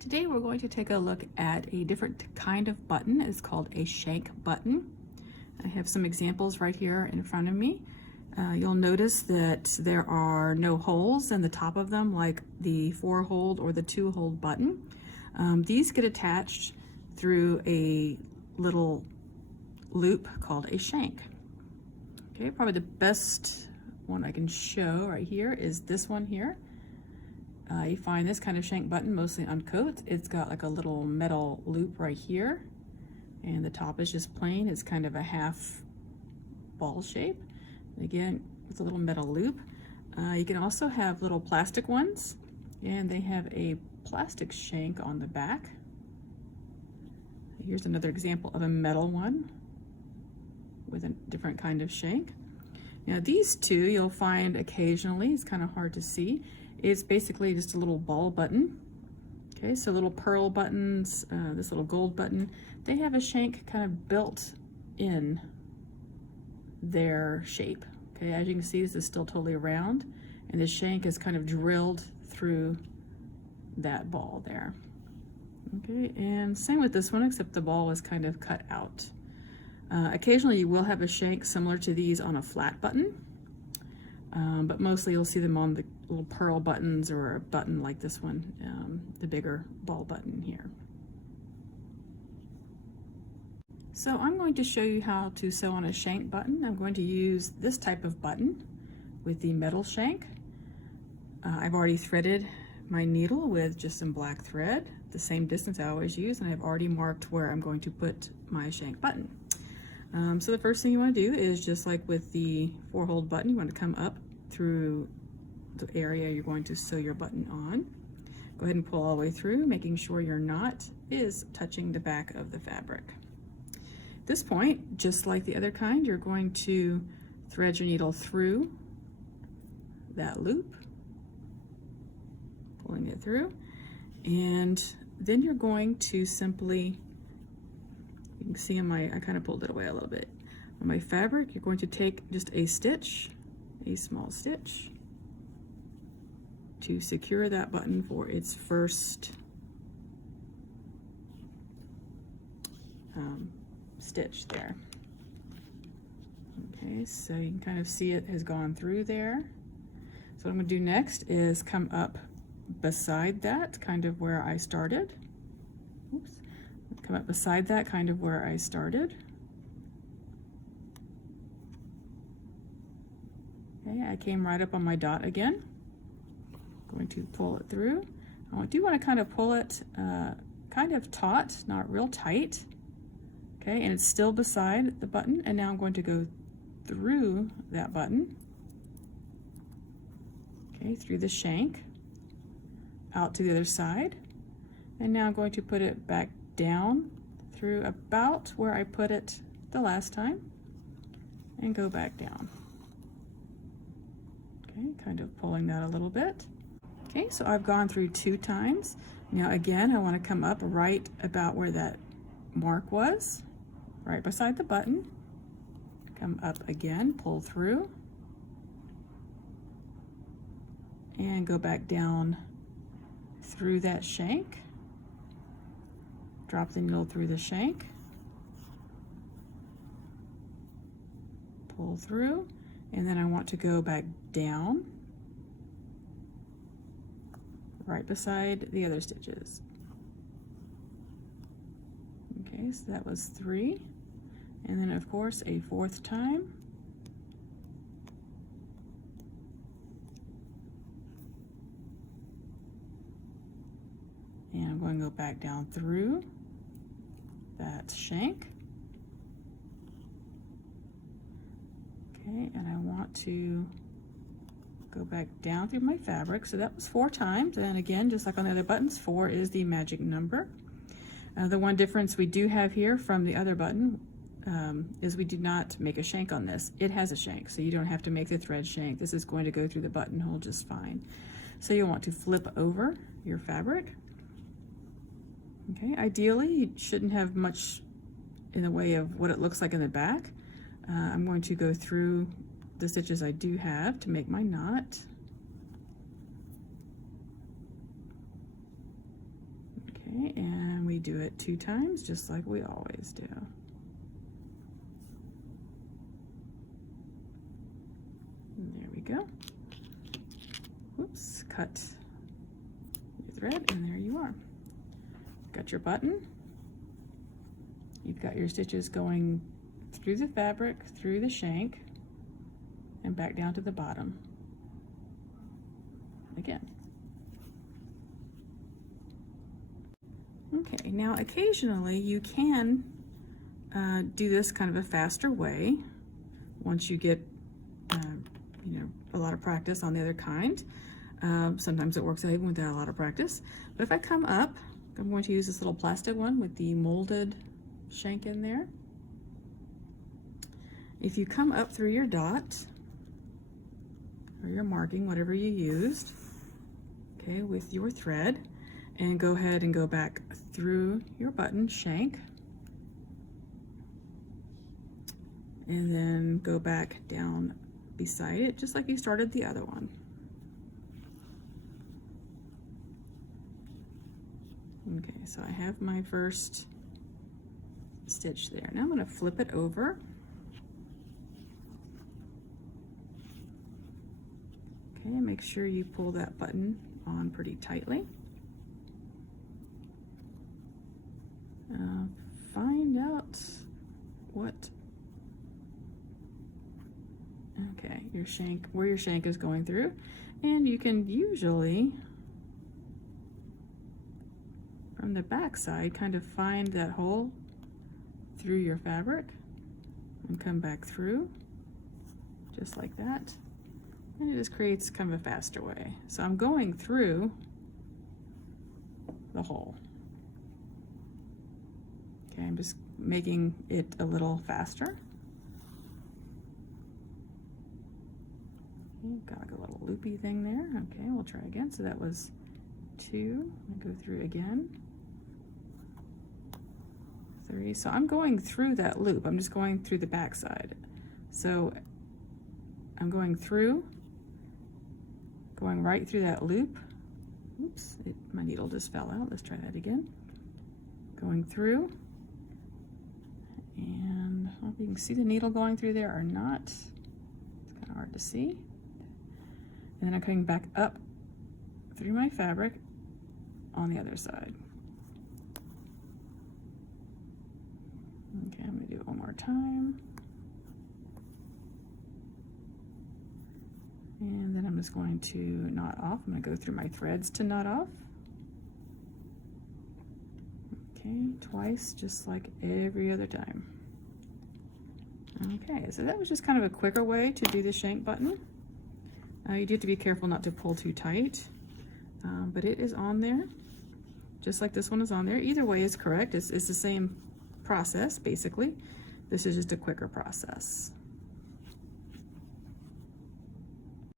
Today we're going to take a look at a different kind of button. It's called a shank button. I have some examples right here in front of me. You'll notice that there are no holes in the top of them like the 4-hole or the 2-hole button. These get attached through a little loop called a shank. Okay, probably the best one I can show right here is this one here. You find this kind of shank button mostly on coats. It's got like a little metal loop right here, and the top is just plain. It's kind of a half ball shape. Again, with a little metal loop. You can also have little plastic ones, and they have a plastic shank on the back. Here's another example of a metal one with a different kind of shank. Now these two you'll find occasionally, it's kind of hard to see. It's basically just a little ball button. Okay, so little pearl buttons, this little gold button, they have a shank kind of built in their shape. Okay, as you can see, this is still totally round, and the shank is kind of drilled through that ball there. Okay, and same with this one, except the ball is kind of cut out. Occasionally you will have a shank similar to these on a flat button, but mostly you'll see them on the little pearl buttons or a button like this one, the bigger ball button here. So I'm going to show you how to sew on a shank button. I'm going to use this type of button with the metal shank. I've already threaded my needle with just some black thread, the same distance I always use, and I've already marked where I'm going to put my shank button. So the first thing you want to do is, just like with the 4-hole button, you want to come up through the area you're going to sew your button on. Go ahead and pull all the way through, making sure your knot is touching the back of the fabric. At this point, just like the other kind, you're going to thread your needle through that loop, pulling it through, and then you're going to simply, you can see on my, I kind of pulled it away a little bit. On my fabric, you're going to take just a stitch, a small stitch, to secure that button for its first stitch there. Okay, so you can kind of see it has gone through there. So what I'm going to do next is come up beside that, kind of where I started. Oops. Come up beside that, kind of where I started. Okay, I came right up on my dot again. Going to pull it through. I do want to kind of pull it kind of taut, not real tight. Okay, and it's still beside the button, and now I'm going to go through that button. Okay, through the shank, out to the other side, and now I'm going to put it back down through about where I put it the last time, and go back down. Okay, kind of pulling that a little bit. Okay, so I've gone through 2 times. Now again, I want to come up right about where that mark was, right beside the button. Come up again, pull through, and go back down through that shank. Drop the needle through the shank, pull through, and then I want to go back down right beside the other stitches. Okay, so that was 3, and then of course a 4th time. And I'm going to go back down through that shank. Okay, and I want to go back down through my fabric. So that was 4 times, and again, just like on the other buttons, 4 is the magic number. The one difference we do have here from the other button is we did not make a shank on this. It has a shank, so you don't have to make the thread shank. This is going to go through the buttonhole just fine. So you'll want to flip over your fabric. Okay, ideally you shouldn't have much in the way of what it looks like in the back. I'm going to go through the stitches I do have to make my knot. Okay, and we do it 2 times, just like we always do. And there we go. Whoops, cut your thread, and there you are. Got your button. You've got your stitches going through the fabric, through the shank, and back down to the bottom again. Okay, now occasionally you can do this kind of a faster way once you get you know, a lot of practice on the other kind. Sometimes it works out even without a lot of practice. But if I come up, I'm going to use this little plastic one with the molded shank in there. If you come up through your dot or your marking, whatever you used, okay, with your thread, and go ahead and go back through your button shank, and then go back down beside it just like you started the other one. Okay, so I have my first stitch there. Now I'm going to flip it over. Okay, make sure you pull that button on pretty tightly. Find out what, okay, your shank, where your shank is going through, and you can usually from the back side kind of find that hole through your fabric and come back through just like that, and it just creates kind of a faster way. So I'm going through the hole. Okay, I'm just making it a little faster. Okay, got like a little loopy thing there. Okay, we'll try again. So that was 2. I'll go through again. 3. So I'm going through that loop. I'm just going through the back side. So I'm going through, going right through that loop. Oops, my needle just fell out. Let's try that again. Going through. And I don't know if you can see the needle going through there or not. It's kind of hard to see. And then I'm coming back up through my fabric on the other side. Okay, I'm going to do it one more time. And then I'm just going to knot off. I'm going to go through my threads to knot off. Okay, twice, just like every other time. Okay, so that was just kind of a quicker way to do the shank button. You do have to be careful not to pull too tight, but it is on there, just like this one is on there. Either way is correct. It's the same process, basically. This is just a quicker process.